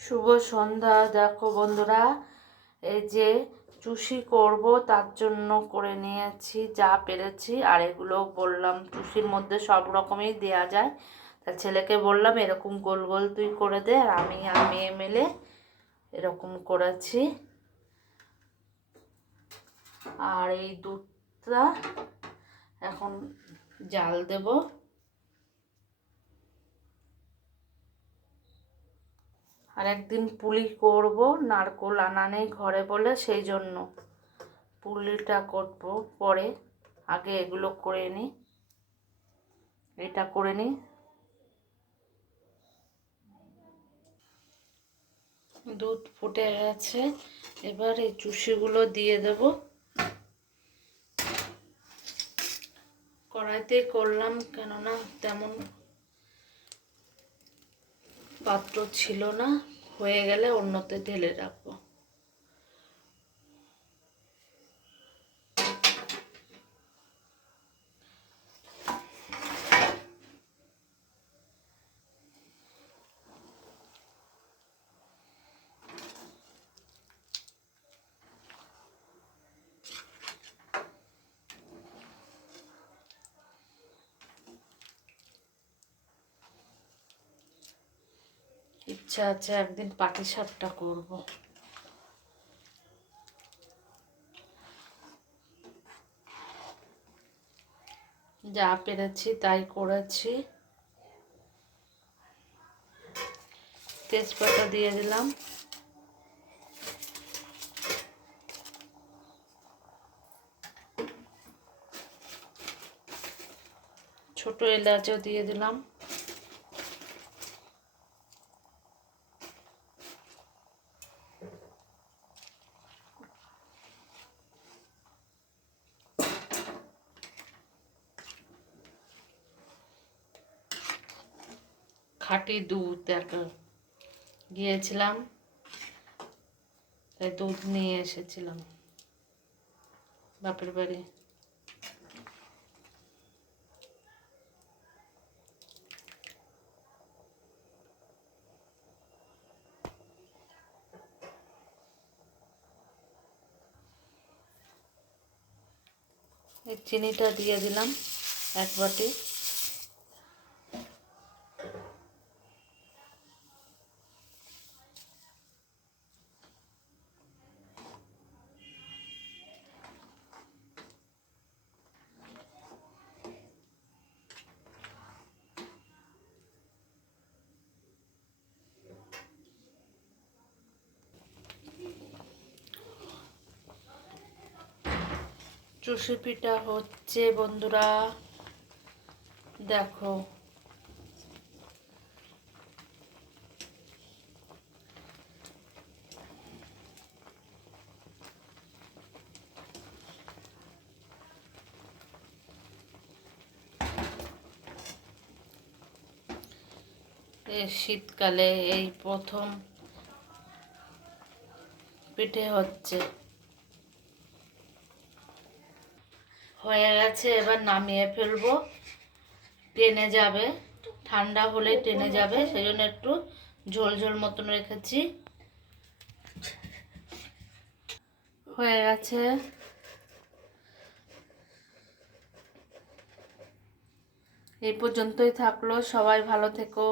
শুভ সন্ধ্যা। দেখো বন্ধুরা, এই যে চুষি করব তার জন্য করে নিয়েছি যা পেরেছি। আর এগুলো বললাম চুষির মধ্যে সব রকমই দেয়া যায়। তা ছেলেকে বললাম এরকম গোল গোল তুই করে দে, আর আমি আর মেয়ে মিলে এরকম করেছি। আর এই দুধটা এখন জাল দেব। আর একদিন পুলি করব, নারকোল আনা নেই ঘরে বলে, সেই জন্য পুলিটা করব পরে। আগে এগুলো করে নিই, এটা করে নিই। দুধ ফুটে গেছে, এবার এই চুষিগুলো দিয়ে দেব। কড়াইতে করলাম, কেননা তেমন পাত্র ছিল না, হয়ে গেলে অন্যতে ঢেলে রাখবো। ইচ্ছা আছে একদিন পাটিসাপটা করব। যা পেরেছি তাই করেছি। তেজপাতা দিয়ে দিলাম, ছোট এলাচও দিয়ে দিলাম। খাঁটি দুধ গিয়েছিলাম, তাই দুধ নিয়ে এসেছিলাম বাপের বাড়ি। এই চিনিটা দিয়ে দিলাম 1 বাটি। চুষি পিঠা হচ্ছে বন্ধুরা, দেখো। এই শীতকালে এই প্রথম পিঠে হচ্ছে। হয়ে গেছে, এবার নামিয়ে ফেলবো। টেনে যাবে, ঠান্ডা হলে টেনে যাবে, সেই জন্য একটু ঝোল ঝোল মতন রেখেছি। হয়ে গেছে। এই পর্যন্তই থাকলো, সবাই ভালো থেকো।